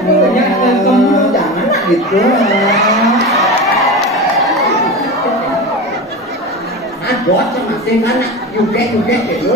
Jangan kamu jangan gitu. Bot sama sing anak yuke gitu.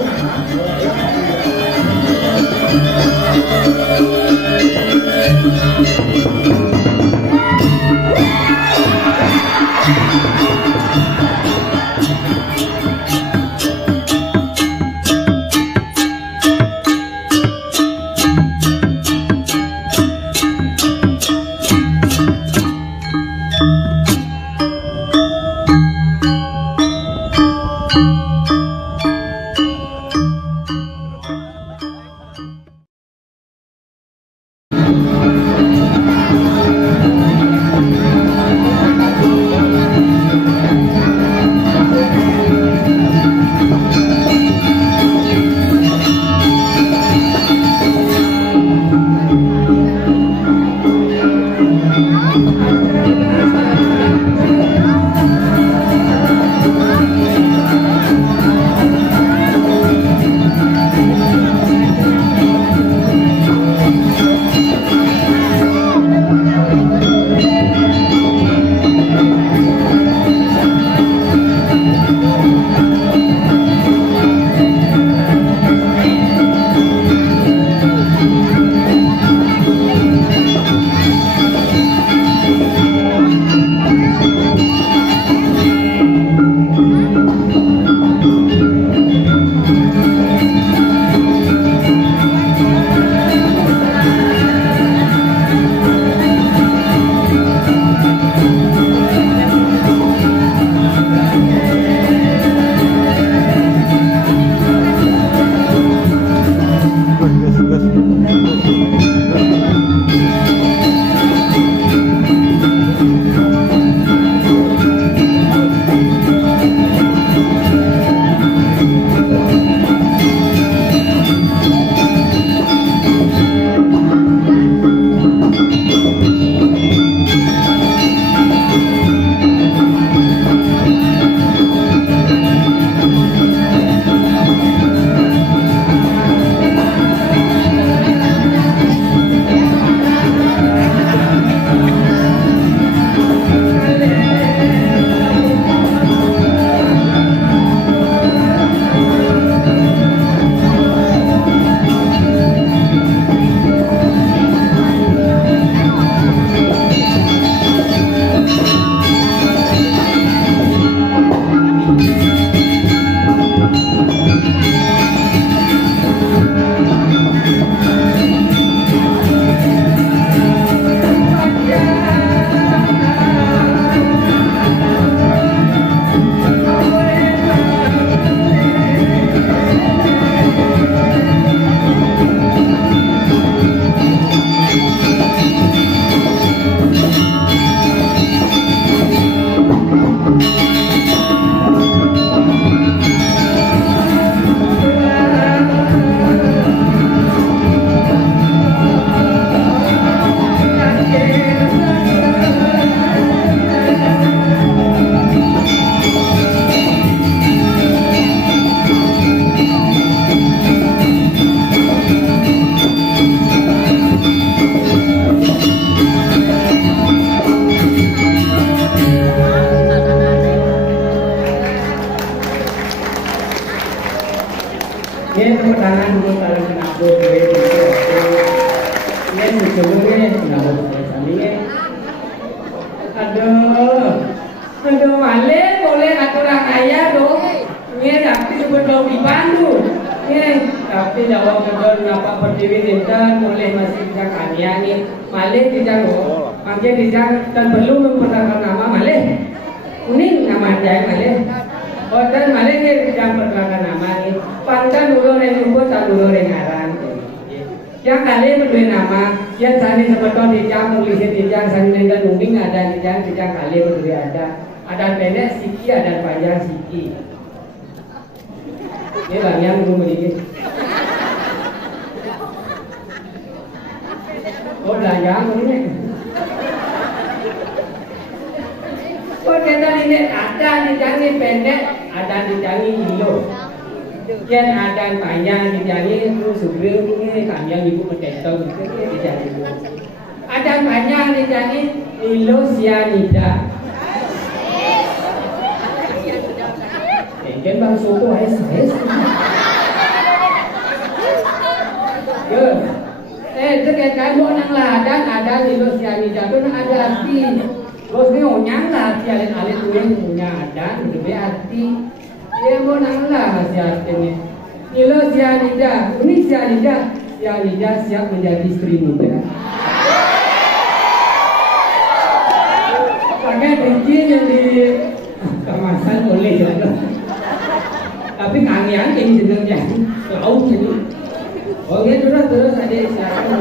Ini pertahanan dulu kalau kenapa ini sebelumnya kenapa ini aduh boleh aturan ayah dong ini tapi sebelum dibantu ini tapi jawab kedor ngapa berdiri tidak boleh masih bisa kania nih malih tidak loh makin tidak dan belum memperkenalkan nama malih ini nama dia malih dan malih ini tidak memperkenalkan nama nih pantan ulur yang nyebut dan ulur yang ngarang yang kali berdua nama yang sani sebetulnya dijang nulisnya dijang sani dengan numbing ada dijang kali berdua ada pendek siki ada panjang siki ini bang yang belum sedikit oh belanjaan ini oh kita ini ada dijangi pendek ada dijangi hilo kan ada panjang dijangi itu sebelum ini panjang ibu mendengar itu dijangi panjang dicari Ilosianida. Kan bang soto es. Yo. Dekat kamu nang ladang ada Ilosianida tu nak ada arti. Bos ni onyang lah arti alit-alit tu yang punya ada lebih arti. Dia mau nang lah masih artinya. Ilosianida, ini sianida siap menjadi istri muda. Pakai biji yang di kemasan boleh jalan. Tapi kangen yang jenengnya laut jadi. Oke terus ada silakan.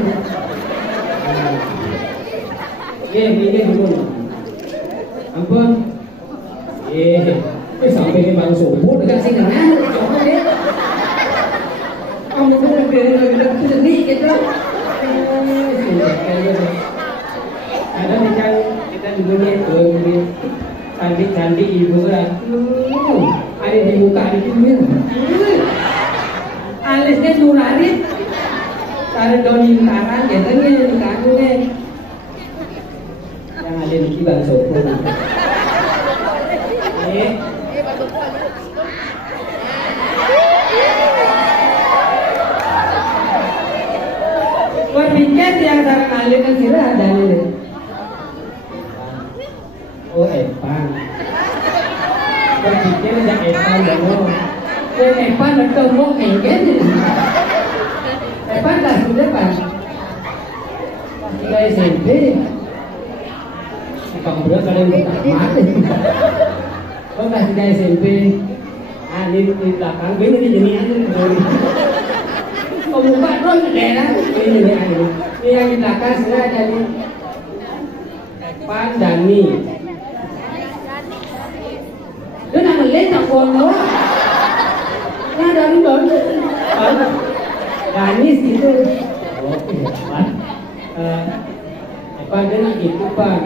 Ini dulu. Ampun. Sampai ke bang subuh dekat sini kan? Coba deh. Kamu tuh udah sedih gitu. Ada kita juga nih cantik ibu kan. Ada di muka di sini. Alisnya nurarit. Cara donin taran gitu nih di kaku nih. Yang ada di bang subuh. Berpikir yang sangat alim kan sila ada ni. Oh Evan. Berpikir yang Evan dulu. Evan bertemu enggan. Evan dah sudah pas. Tiga SMP. Kamu dah kalian mati. Oh dah tiga SMP. Ini di belakang, ini di sini aja. Buka terus daerah ini yang di belakang sudah jadi Pandani. Itu nama lain tak kono. Nah dari dulu, Danis itu. Oke, Pan. Pan dia nak gitu Pan.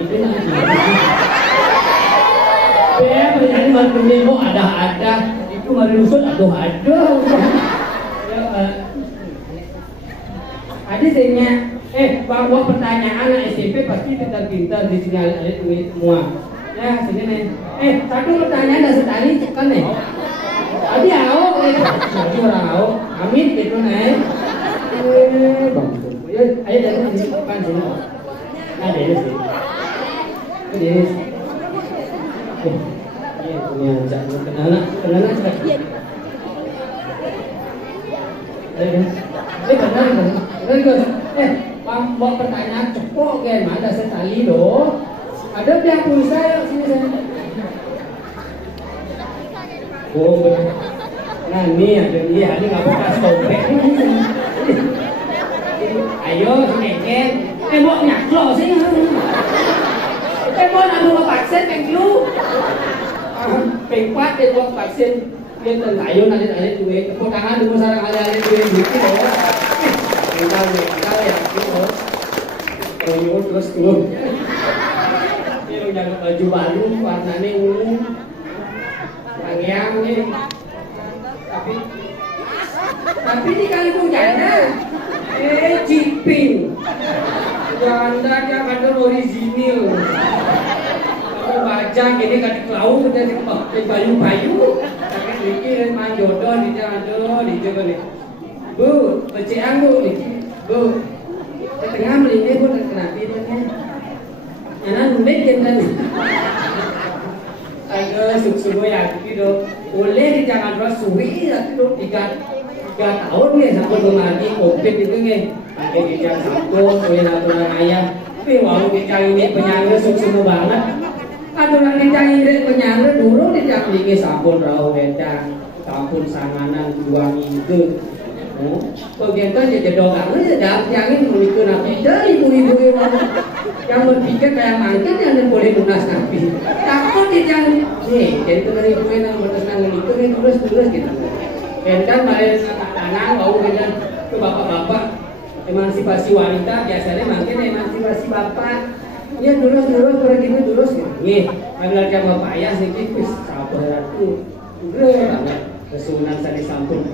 Itu nak gitu. Dia berani bertemu ada. Itu mari usul ada. Ada sebenarnya bahwa pertanyaan anak SMP pasti pintar-pintar di sini ada duit semua. Ya sini nih. Satu pertanyaan dah sekali kan nih. Tadi awak tadi orang awak Amin gitu nih. Ayo dari sini depan sini. Ada di sini. Ini. Iya punya jangan kenalan sekali. Benar. Buat pertanyaan cepok kan, ada sekali doh. Ada yang pulsa yang sini saya. Oh benar. Nah ini ada dia, ini nggak bekas dompet. Ayo sengken, mau nyaklo sih. Mau nanti mau vaksin yang lu. Pengpat dia buat vaksin. Dia terlayu nanti duit, tepuk tangan dulu sarang ada duit gitu loh. Kita ya gitu. Terus tuh. Dia udah baju baru, warnanya ungu, panjang nih. Tapi di Kalimpung janda, ciping, janda yang ada orisinil. Kalau baca gini kan di kelaut udah di bayu-bayu. Dikir main jodoh di jalan di jalan ni. Bu, berciang bu, bu. Tengah melipir pun kenapa itu kan? Anak numbet kan? Ayo subuh ya gitu. Boleh di jangan terus suwi itu 3 tahun ni sampai lagi covid itu ni. Pakai di jalan satu, boleh aturan ayam. Tapi walau kita ini penyanyi subuh banget. Aturan kencang ini penyanyi dulu tidak lagi sampun rau kencang, sampun sanganan 2 minggu. Begitu aja doang aja dah yang ini ikut nabi dari ibu-ibu yang berpikir kayak mangkat yang boleh lunas nabi. Takut dia yang jadi dari ibu yang lunas nabi itu ni terus gitu. Kencang main anak bau kencang ke bapak-bapak emansipasi wanita biasanya mungkin emansipasi bapak. Ya terus pergi terus nih ambil kamu payah sedikit wis sabar aku udah banget kesunan saya sampun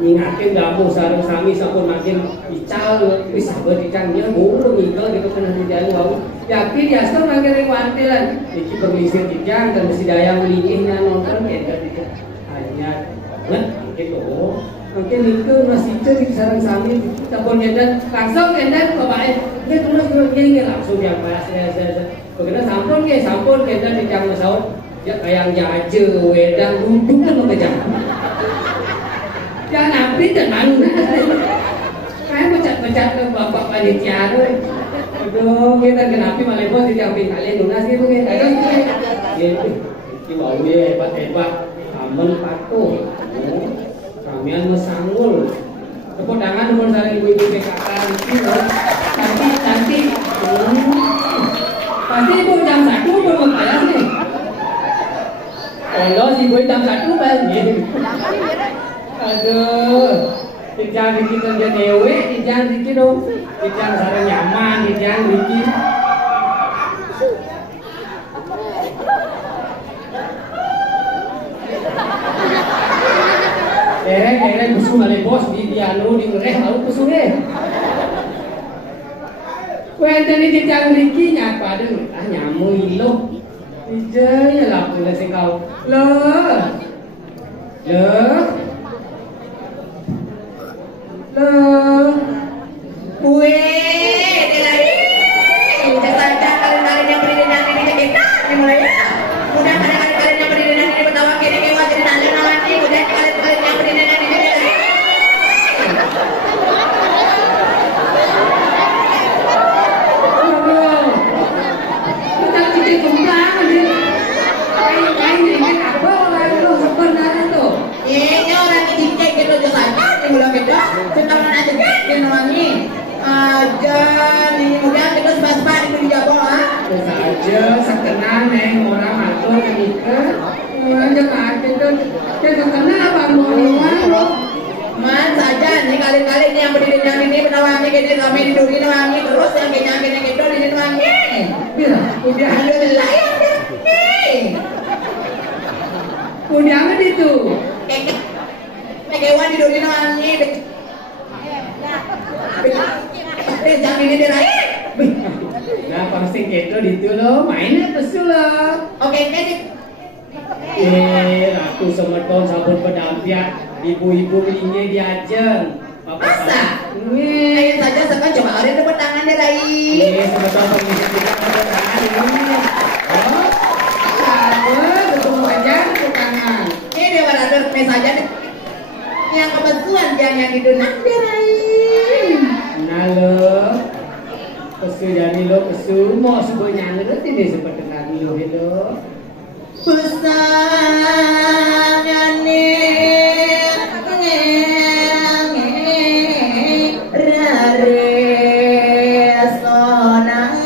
Ngingatin damu sareng sami sampun makin ical wis sabar dicangnya mulu ngikel gitu kena dijang wau. Yakin diastor mangke wantilan. Iki permisir dijang dan mesti dayang lingihna nonton keder gitu. Hanya gitu. Mungkin itu masih di sarang sami sampun ngedan langsung ngedan bapak dia terus gini langsung yang bahas saya. Begitu sampun ngedan dijang saut ya kayak jaje wedang duduk kan mengejar. Ya nabi dan malu kayak pecat ke bapak panitia aduh kita kenapi malah bos dicamping kalian lunas gitu terus ini bau dia hebat aman patuh kamian mesanggul tepuk tangan nomor saling ibu-ibu PKK nanti pasti ibu jam 1 belum bayar nih kalau si ibu jam 1 bayar nih aduh, dijang dikit aja dewe, dijang dikit dong, dijang sarang nyaman, dijang dikit. Derek busuk kali bos di anu di ngereh lalu busuk deh. Kue tadi dijang dikit nyapa deh, nyamu ilo, dijaya lah punya si kau, loh. Udah saja kalian yang berdiri nanti kita dimulai ya. Udah kalian yang berdiri nanti bertawa kiri kewa jadi nanti nanti udah kalian yang berdiri nanti kita. Kita cici kumplang aja. Kain apa orang itu sebenarnya tuh? Iya orang cici gitu saja dimulai kita. Sekarang aja kan wangi. Aja nih udah kita sebas-bas itu dijawab ah. Bisa aja sekenal neng orang matur nikah. Orang jangan tuh. Dia sekenal apa mau? Man saja nih kali-kali nih yang berdiri yang ini wangi gini kami tidurin wangi terus yang gini gitu di wangi. Bila udah Alhamdulillah ya nih. udah apa itu? Kewan tidurin wangi. Jangan ini dia lain. Nah, pasti gitu itu loh, mainnya pesul loh. Oke, jadi ratu semeton sabun pedampian, ibu-ibu belinya diajeng. masa? Ayo saja sekarang coba hari tepuk tangan dia lain. Semeton pengisi kita tepuk tangan ini. Oh, sabar, ketemu aja tepuk tangan. Ini dia berada di saja yang kebetulan yang didunak dia lain. Nah lo, pesu jadi lo pesu mau sebenarnya lo tidak seperti kami lo itu. Pusangane rare sonang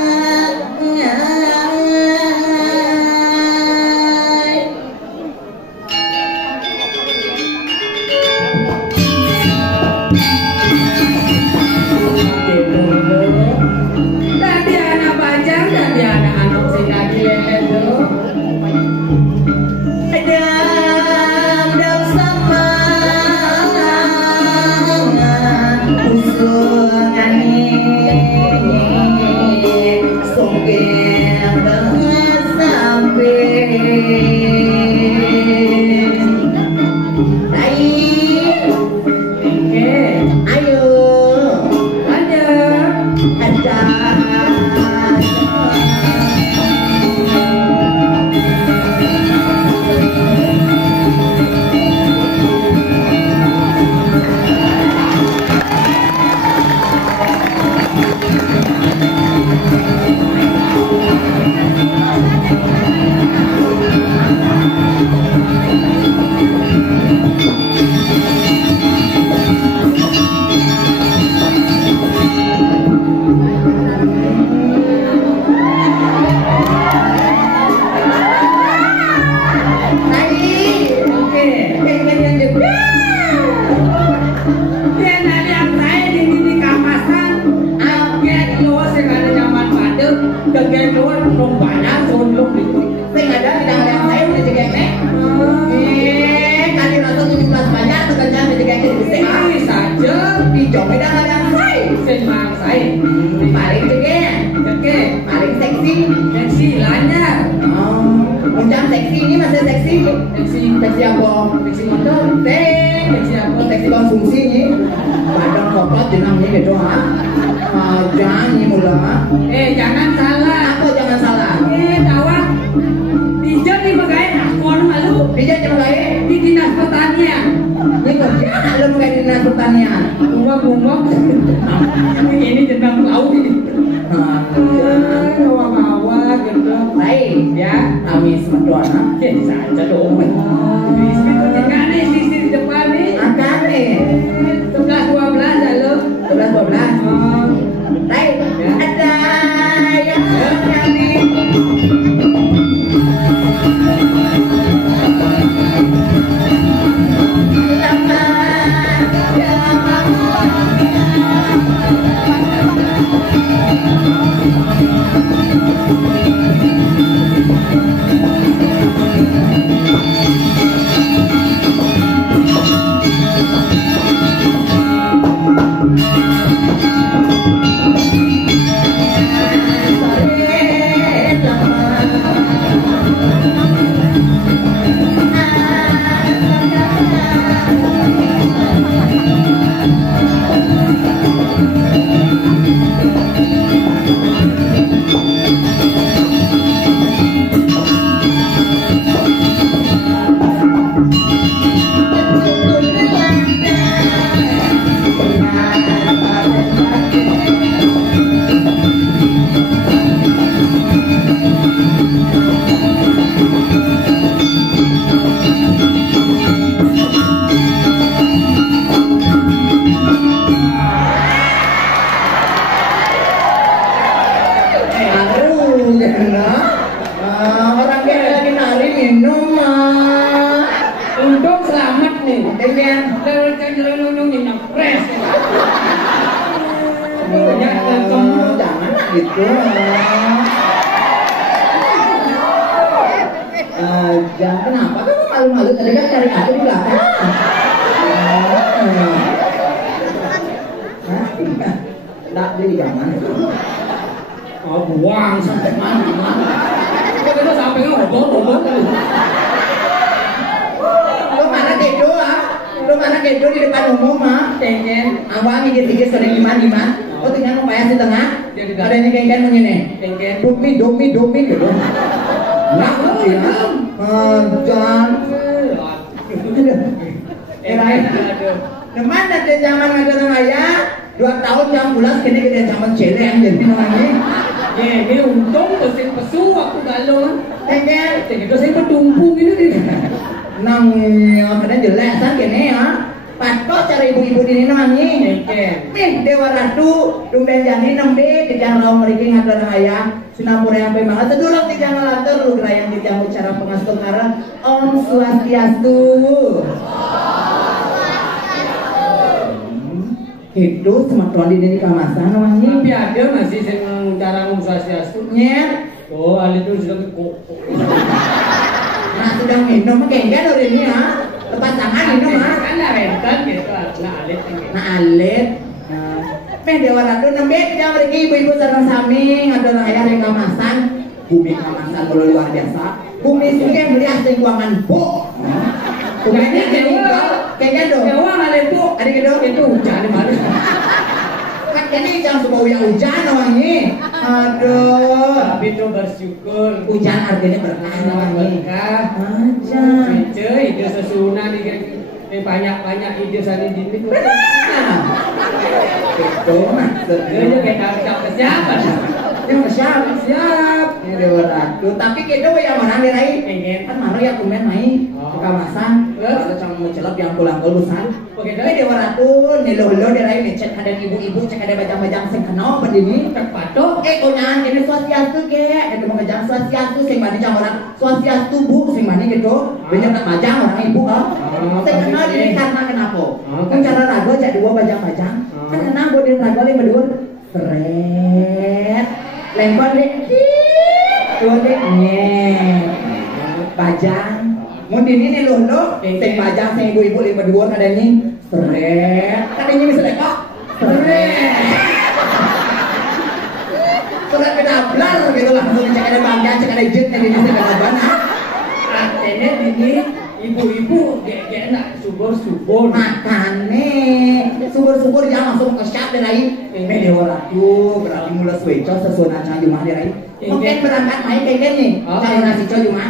Tadi anak panjang, tadi anak sing kaki lelet lo. ada beda macam saya. Semang saya. Paling cekek. Cekek. Paling seksi. Seksi lanyar. Undang seksi ini masih seksi. Seksi apa? Seksi motor. Seksi apa? Seksi konsumsi ini. Badan kokot jenangnya gitu ha. Jangan ini mula. Jangan salah. Apa jangan salah? Tawang. Dijak nih pegawai nakon malu. Dijak nih pegawai di dinas pertanian. Ini kerja lo pakai dinas pertanian. Bunga. Ini jenang laut ini. Bawa gitu. Baik Ya. Kami semedon ha. Saja dong. Bisnis itu jangan nih sisi di depan nih. Akan nih. 11-12 lalu. 11-12. Baik. Ada yang kami. Gitu. Jangan kenapa kamu malu-malu tadi kan cari aku di belakang. Enggak jadi jangan. Buang sampai mana? Kita sampai ngobrol. Lu mana kedo di depan umum mah? Kengken. Awang dikit-dikit sering gimana? Oh tinggal mau payah di tengah. Ada ini kengken begini. Kengken. Domi gitu. Nah, ya. Jangan. Erai. Teman ada zaman ada raya 2 tahun jam bulan kini kita zaman celeng jadi namanya. Ini untung mesin pesu waktu galon. Kengken. Itu saya bertumpung ini. Nang kadang jelek san kene ya. Patko cara ibu-ibu dini namanya. Min Dewa Ratu tumben jani nembe kejang raung mriki ngatur raya sinapura yang banget sedulur kejang latur lu gerayang dijamu cara pengastung karang Om Swastiastu. Itu sematron di kamasan namanya. Tapi ada masih sing cara Om Swastiastu. Nyer. Oh, ali itu sudah kok. Nah, sudah minum kengken hari ini ya. Lepas tangan minum ha. Kan rentan gitu. Nah, alit. Meh Dewa Ratu nembe kita mriki ibu-ibu sareng sami ngatur raya ring kamasan. Bumi kamasan luar biasa. Bumi sing melihat sing kuangan bu. Bumi kengken do. Dewa ngale bu. Ada gitu Itu hujan di mana? Kan ini jangan suka hujan namanya. Aduh. Tapi itu bersyukur. Hujan artinya berkah namanya. Berkah. Aja. Ide sesuna nih banyak ide sana di sini. Itu maksudnya kayak kakak ke siapa? Yang siap. Ini Dewa Ratu. Tapi kita yang mana dirai? Kan mana ya kumen main. Kamasan. Kalau cang mau celap yang pulang lulusan. Oke, Dewa Ratu nilo-lo dirai ngecek ada ibu-ibu cek ada bajang-bajang sing kenal pendini. Patok. Konyan ini Swastiastu ke. Itu mau ngejang Swastiastu sing bani cang orang Swastiastu bu sing bani gitu. Banyak nak bajang orang ibu kan. Sing kenal ini karena kenapa? Kan cara ragu aja dua bajang-bajang. Kan kenal bodin ragu lima dua. Seret. Lempar deh. Dua deh. Bajang. Mungkin ini lho, sing bajang sing ibu-ibu lima dua kadang ini. Seret. Kadang ini bisa lekok. ada bangga, cek ada jet, ada jet, ada bangga. Artinya ini ibu-ibu gak enak subur-subur. Makane subur-subur jangan langsung ke syat dari media ratu berarti mulai switch sesuatu aja cuma dari mungkin berangkat main kayak gini cari nasi coy cuma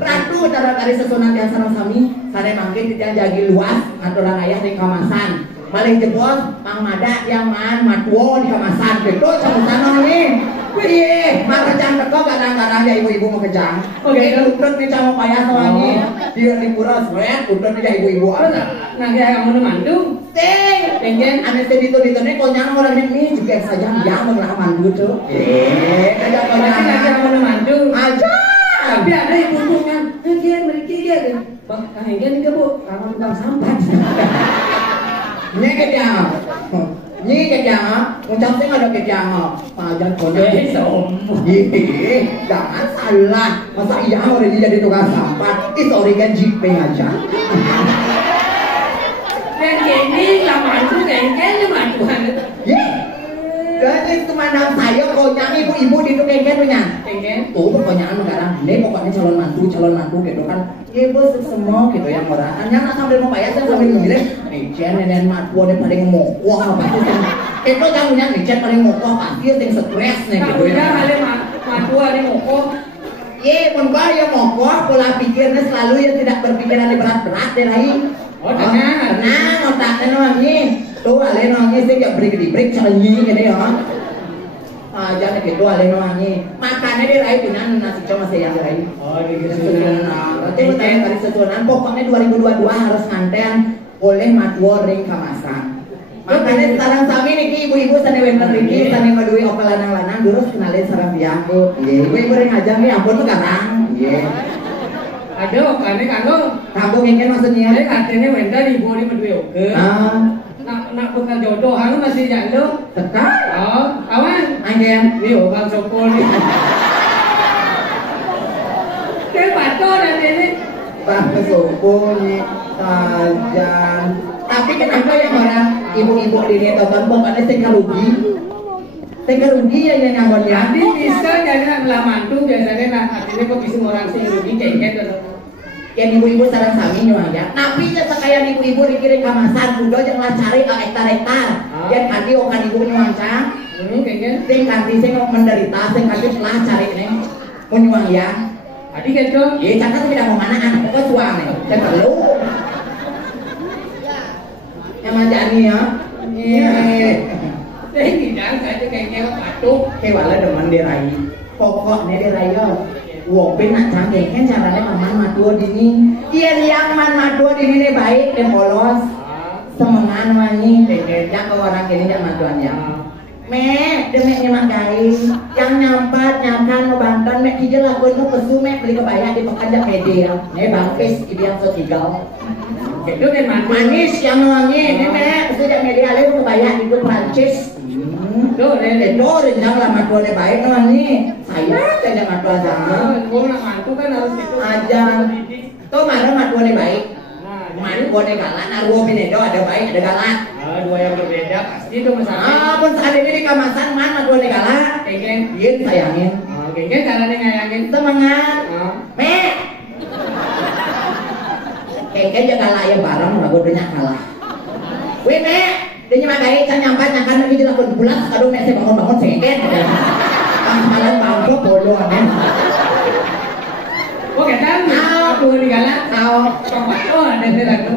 ratu cara dari sesuatu yang sarang sami sana mangkin tidak jagi luas aturan ayah di kamasan balik jebol mang mada yang man matuo di kamasan gitu sama sana nih. Iya, mak kejang teko kadang-kadang ya ibu-ibu mau kejang. Oke, utut nih sama payah soalnya. Dia di pura sweat, utut nih ibu-ibu. Nah, kayak kamu mandu. Pengen aneh sedih itu nih konyang orang ini juga saja dia mengelah mandu tuh. Kayak konyang. Kayak kamu mandu. Aja. Tapi ada ibu-ibu kan, dia mereka dia deh. Bang, kayaknya nih kamu kamu tukang sampah. Nyeket ya. Nyi kejang, ucap saya ada kejang, pajan konyol jangan salah, masa iya orang jadi tukang sampah, itu origan jipeng aja. Dan ini lama itu kayaknya mantuan. Jadi kemana saya konyang ibu-ibu di itu kengken punya. Kengken? Tuh konyangan sekarang, ini pokoknya calon mantu gitu kan. Ibu semua gitu yang orang. Yang sambil mau bayar saya sambil memilih. Nicen nenek matu ada paling mokoh apa itu. Itu kamunya nicen paling mokoh pasti yang stres nih gitu ya. Kamunya paling matu ada mokoh. Ye, pun gua yang mokoh pola pikirnya selalu yang tidak berpikiran berat-berat deh lagi. Oh tenang, otaknya nongnya. Tuh ale nongnya sih kayak break cara nyi gini ya. Jangan gitu ale nongnya. Makannya dia lagi punya nasi cuma saya yang lagi. Oh gitu. Berarti utama dari sesuatu. Pokoknya 2022 harus nganten oleh matuo ring kamasan. Makanya sekarang sami nih ibu-ibu sana wenter Riki, sana madui opal lanang-lanang dulu kenalin sarang biangku. Ibu-ibu ring aja nih ampun sekarang. Aduh, kane kanggo. Kamu ingin maksudnya? Artinya wender ibu ini berdua oke. Nak bekal jodoh, aku masih jalo. Tekan? Oh, awan. Angin. Nih, orang sokol nih. Kayak pacar nanti ini. Pak sokol nih, tajan. Tapi kenapa yang orang ibu-ibu ini tonton pokoknya tinggal rugi ya yang nyaman ya. Nanti bisa jadi melamantu biasanya nah artinya kok bisa orang sih rugi kayak gitu. Yang ibu-ibu sarang sami nyuang ya. Tapi ya sekalian ibu-ibu dikirim kamasan kudo jangan cari ke hektar-hektar. Yang kaki okan ibu nyuang cang. Kayaknya. Sing kaki sing menderita, sing kaki setelah cari nih. Nyuang ya. Adik gitu. Iya cakap tidak mau mana anak pokoknya suang nih. Saya perlu. Yang macam ini ya. Iya. Saya tidak saja kayaknya patuk. Kewala demen dirai. Pokoknya dirai yo. Wopin nak canggih kan caranya man matuo dini. Iya yang man matuo dini nih baik dan polos. Semengan wangi yang ke orang ini yang matuannya. Mek demi nyemak guys. Yang nyampat nyakan ngebantan mek kijel lakuin mau pesu mek beli kebaya di pekanjak media. Nih bangkis ini yang setigal. Itu kan manis yang wangi. Nih mek pesu jak media lalu kebaya di Prancis. Tuh, jangan lama tua deh baik nih. Saya jangan matua jangan. Gua nak mantu kan harus itu. Aja. Tuh mana matua deh baik. Matua deh galak. Naruh pinedo ada baik ada galak. Dua yang berbeda pasti itu masalah. Pun saat ini di kamasan man matua deh galak. Kayaknya Iya sayangin. kayaknya caranya ngayangin. Semangat. Mek. Kayaknya dia galak ya bareng lah gue banyak kalah. Wih mek. Dia nyemadai, saya nyampat, nyangkan lagi dilakukan bulan, aduh mek saya bangun-bangun sengket. Malam bangkok bodoh aneh. Oh kata, dua di galak, ada itu.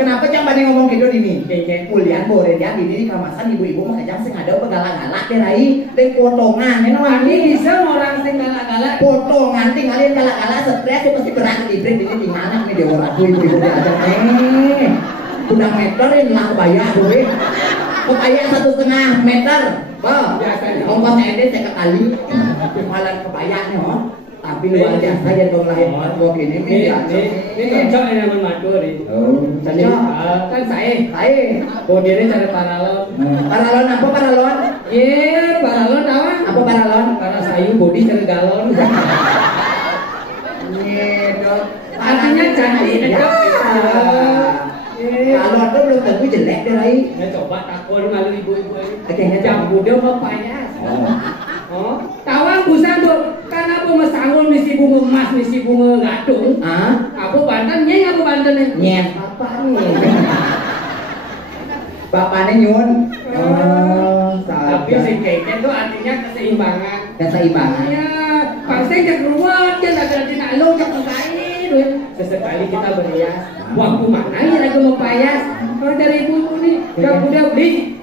Kenapa jangan pada ngomong gitu ini? Kayak kuliah boleh dia di kamasan ibu-ibu makanya sing ada galak-galak derai, dan potongan, ini Ini bisa orang sing galak-galak. Potongan tinggalin galak-galak stres itu pasti berat diberi ini tinggalnya nih dewa ratu ibu-ibu diajak nih. Udah meter ini lah bayar duit. Kebaya 1,5 meter. Bah, ongkos edit saya kali. Malah kebayanya oh. Tapi luar biasa ya dong lahir buat gini ini cocok ini nama matur ini. Oh, kan saya. Oh dia ini cara paralon. Paralon apa paralon? Iya, paralon apa paralon? Karena sayu body cara galon. Iya, dok. Artinya cantik dok. Kalau itu belum tentu jelek deh Rai. Ya coba takut malu ibu-ibu ini. Kayaknya jam muda bapaknya. Oh, tawang busa bu, karena bu apa masangul misi bunga emas misi bunga gadung. Apa Banten nyeng apa Banten nih? Nyeng bapak nih. Bapaknya nyun. Tapi si keken itu artinya keseimbangan. Keseimbangan. Ya, pasti keluar dia ada di nalo jangan kali. Sesekali kita berhias. Waktu mana ya lagi mau payas? Kalau dari ibu nih, udah beli.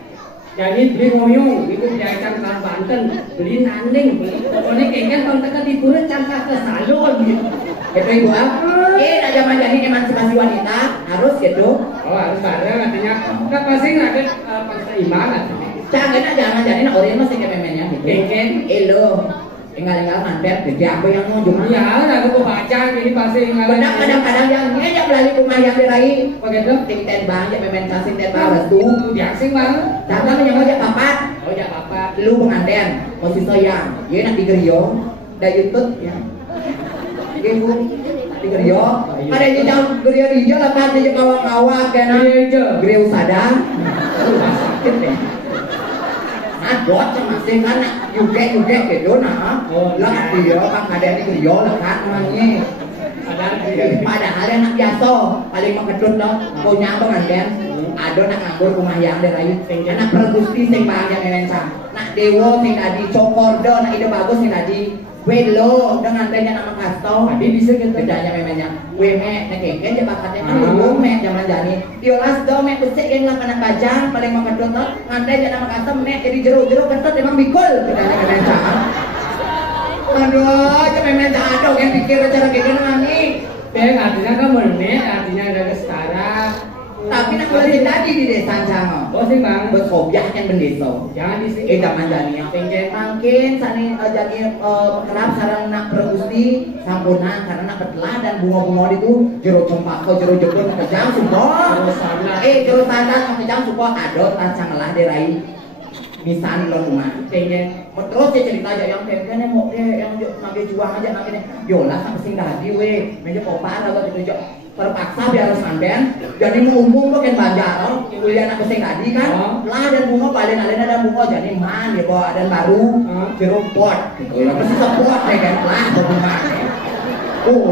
Jadi beli ngoyong, itu biasa kan Banten, beli nanding, beli. Pokoknya keken kalau tekan di kulit cangkah ke salon gitu. Gitu ibu ada zaman jadi emansipasi wanita harus gitu. Oh harus bareng artinya. Kita pasti nggak ada keseimbangan. Jangan jangan jadi nak orang masih kememennya gitu. Keken, elo. Tinggal manter, jadi apa yang mau cuma ya, aku baca ini pasti kadang-kadang yang ini melalui rumah yang dirai, begitu, tingten bang, ya memen kasih tingten bang, restu, biasa bang, sama menyangkut ya papat, oh ya papat, lu pengantin, posisi soyang, ya nak digerio, dari YouTube, ya, ibu, digerio, ada yang jauh gerio dijo, lepas dia kawan-kawan, kena, gerio sadar, sakit deh. Adot masih kan juga gitu nah lah dia kan ada di dia lah kan namanya padahal yang biasa paling menggedut dong punya pengantin ada nak nganggur rumah yang dari anak pergusti sing banyak melenca nak dewo sing tadi cokordo nak ide bagus sing tadi welo dengan tanya nama kasto tadi bisa gitu bedanya memangnya weme nak keken dia bakatnya kan weme jangan jani diolas do mek besek yang lah anak kajang paling menggedut no ngantai dia nama kasto mek jadi jero-jero kentut emang bikul bedanya melenca aduh aja melenca ada yang pikir cara keken nangi artinya kan menek artinya ada sekarang tapi nak boleh tadi di desa jangan. Oh sih bang, berkopiah kan bendeso. Jangan di sini. Zaman jani yang tinggi. Mungkin sani jadi kerap sarang nak berusti sampurna karena nak bertelah dan bunga-bunga itu jero cempaka jero jebol kejam sumpah. Jero sandan kejam sumpah ada tancang lah derai. Misalnya lo rumah, tinggi. Terus dia cerita aja yang kayaknya mau yang ngambil juang aja ngambilnya. Yolah sampai singgah di we, meja popar atau gitu terpaksa biar harus sampean jadi mau umum lo kan banjar kuliah anak pesing tadi kan lah dan bunga paling ada bunga jadi man ya kok ada baru jeruk pot gitu ya masih sepot deh kan lah bunga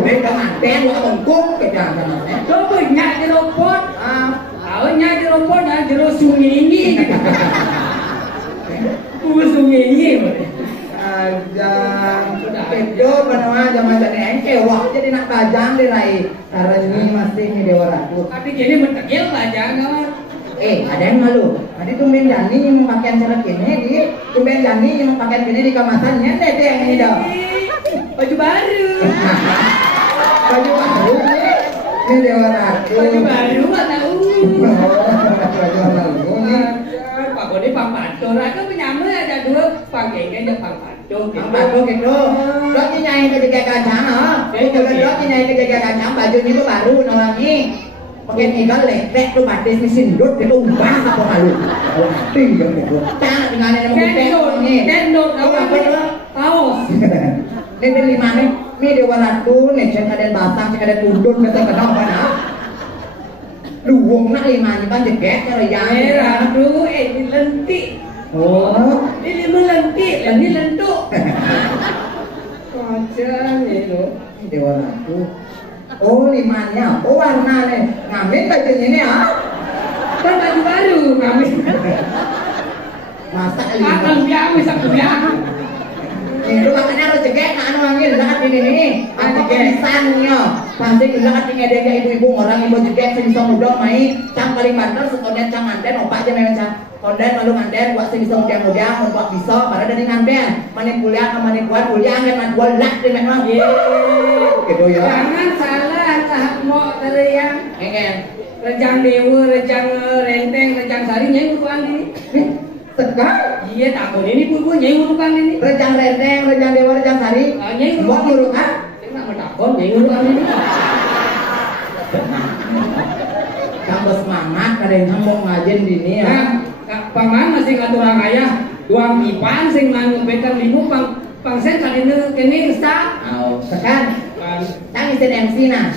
ini kan manten lo tengkung ke jangan coba nyak jeruk pot nyak jeruk pot ya jeruk sungai ini sungai ini Kedo penuh zaman jadi wah jadi nak kajang dirai karena ini masih ini dewa ratu. Tapi jadi mentegil kajang kawan. Ada yang malu. Tadi tumben Jani yang pakaian cara kini di tumben Jani yang pakaian kini di kemasannya deh yang ini dong. Baju baru. Baju baru ini dewa ratu. Baju baru mana Baju baru ini. Pak Kode Pak Pato, raka penyamur ada dua pakainya ada Pak Pato. Pak Pato gitu. Lo nyai kejaga kacang, lo nyai kejaga kacang baju ini tuh baru namanya. Pakai tinggal letrek tuh batis mesin dot itu umbah apa malu. Tinggal gitu. Jangan tinggalin sama gue ini. Kendor, apa itu? Kaos. Ini lima nih. Ini dewa ratu nih. Cek ada batang, cek ada tundun, betul kenal mana? Luwung nak lima ni kan jeket cara yang ratu ini lentik. Oh, ini melentik, ini lentuk. Kacang itu. Dewa ratu. Oh limanya, oh warna nih. Ngambil bajunya ini kan baju baru ngambil. Masa lima? Akan biang bisa biang. Itu makanya harus jeket nak angin lah ini. Apa pisannya? Pasti juga katanya dia ibu-ibu orang ibu jeket sing bisa muda main. Cang paling banter sekonden cang manten opak aja memang cang. Konden malu manten buat sing bisa muda-muda untuk bisa pada dari nganten. Manin kuliah ke manin kuliah kan golak di memang. Gitu ya. Jangan salah tahap mau dari yang engen. Rejang dewa, rejang renteng, rejang sari nyai utukan ini. Tegar? Iya takut ini pun nyai utukan ini. Rejang renteng, rejang dewa, rejang sari. Nyai buat urukan. Nak bertakon nyai utukan ini. Kamu semangat kadang ngomong ngajen dini ya. Paman masih ngatur ayah duang pipan sing nanggung bekan limu pang sen kadine kene sta. Sekarang. Tang isen MC nah.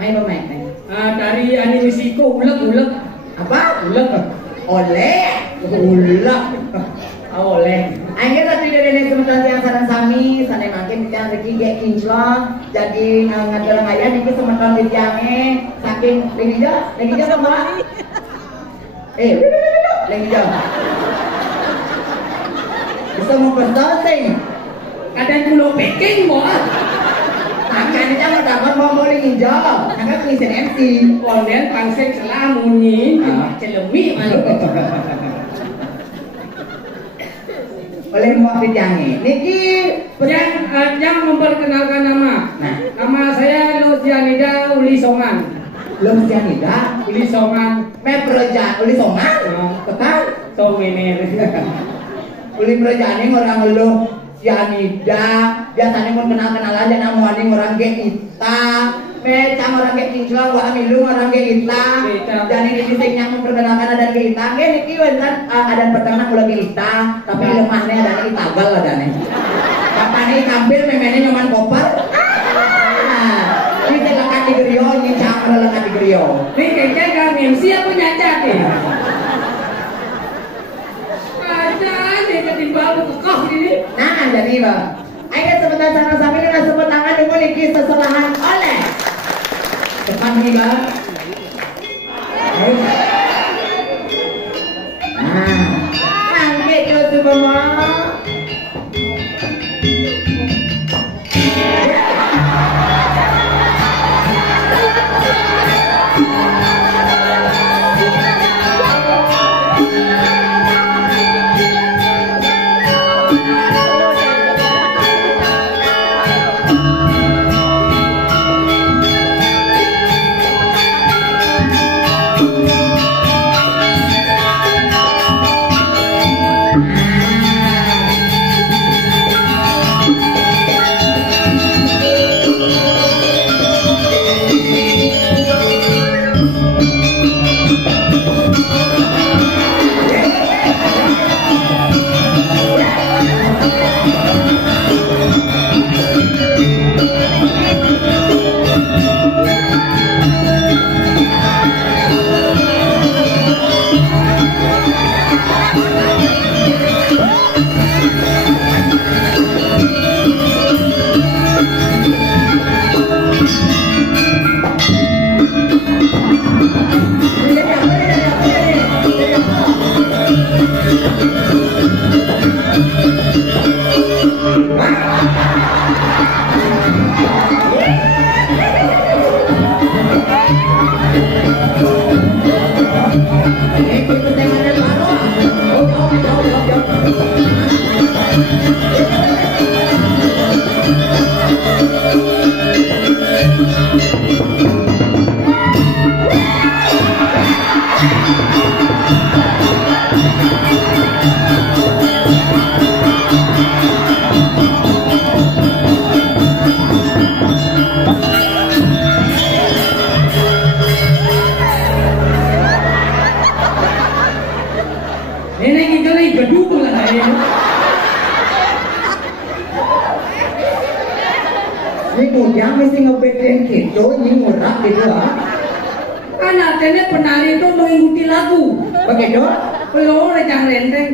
Main pemain. Dari animisiko ulek. Apa? Ulek. Oleh. Ulek. Oleh. Akhirnya tadi dari sementara yang sarang sami, sana makin kita yang reki gek kinclong jadi ngaturang ayah niki semeton di tiangnya saking lagi jauh sama lagi jauh bisa mau berdoting kadang pulau Peking mau akan aja mau dapat mau lagi jauh akan tulisin MC kemudian pangsek selamunyi celemi malu oleh mewakili niki yang memperkenalkan nama. Nah. Nama saya Lucianida Uli Songan. Lucianida Uli Songan. Meproja Uli Songan. Tetap Song ini. Uli Proja ini orang Lucianida. Biasanya pun kenal aja nama ini orang Geita. Mecam orang kayak kinclong, gua amilung orang kayak kita. Dan ini disingnya memperkenalkan adat kita. Niki wonten adat pertama ulah kita, tapi lemahnya ada itagal adane. Kapane tampil memene nyoman koper. Ini lekat di gerio, ini cang lekat di gerio. Ini kayaknya kan MC apa nyancat nih? Ada nih ketimbang kekoh ini. Nah, jadi bang. Ayo sebentar sama-sama kita sebut tangan dulu niki seserahan oleh. Depan nih bang. Nah, angkat itu semua. Ini kujang mesti ngebedain gitu, ini murah gitu ah. Kan artinya penari itu mengikuti lagu. Begitu? Belum udah jangan renteng.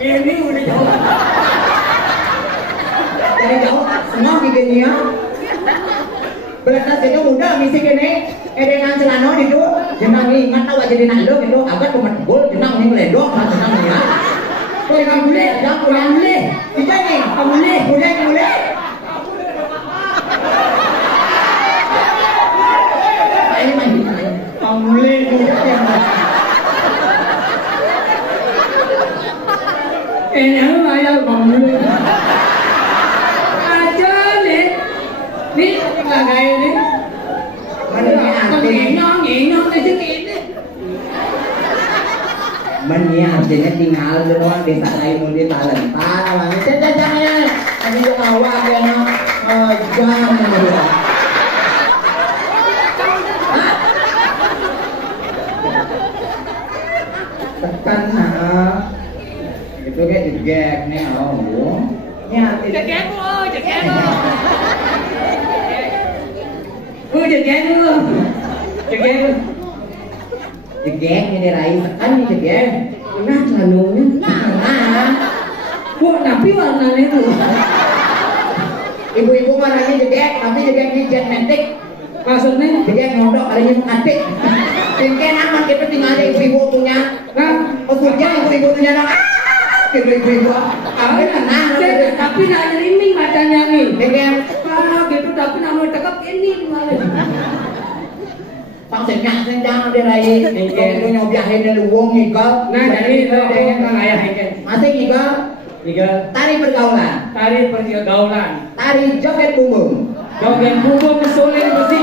Ini udah jauh. Jadi jauh, semua bikinnya. Belas itu muda mesti kene, dengan celana itu, jenang ini ingat tahu aja dinalo gitu, agak kemetbol, jenang ini meledok, jenang ini ya. Jangan boleh, jangan boleh. Tidak nih, boleh. Pamule ini apa ya pamule aja nih nggak kayak ini ngenyong aja gini Mania artinya tinggal doang di lain mau di talenta namanya cacahnya ini yang awak yang jangan tekan itu kayak jegek nih ini artinya jegek ini raih tekan nih jegek nah celanonya tapi warnanya itu Ibu-ibu marahnya jedek, tapi jedek ini jet metik. Maksudnya? Jedek ngondok kalinya mengatik. Tingken aman kita tinggal aja ibu-ibu punya. Nah, Punya ibu-ibu punya nak. Ibu-ibu. Tapi nak nyerimbing macamnya nih. Tingken. Gitu tapi namun tekap ini malah. Pangsanya senjang dia lain. Tingken nyobiahin dia luwung ngigol. Nah, jadi itu kang ayah ikan. Masih ngigol. Tari pergaulan. Tari pergaulan. Tari joget bumbung. Joget bumbung kesuling besi.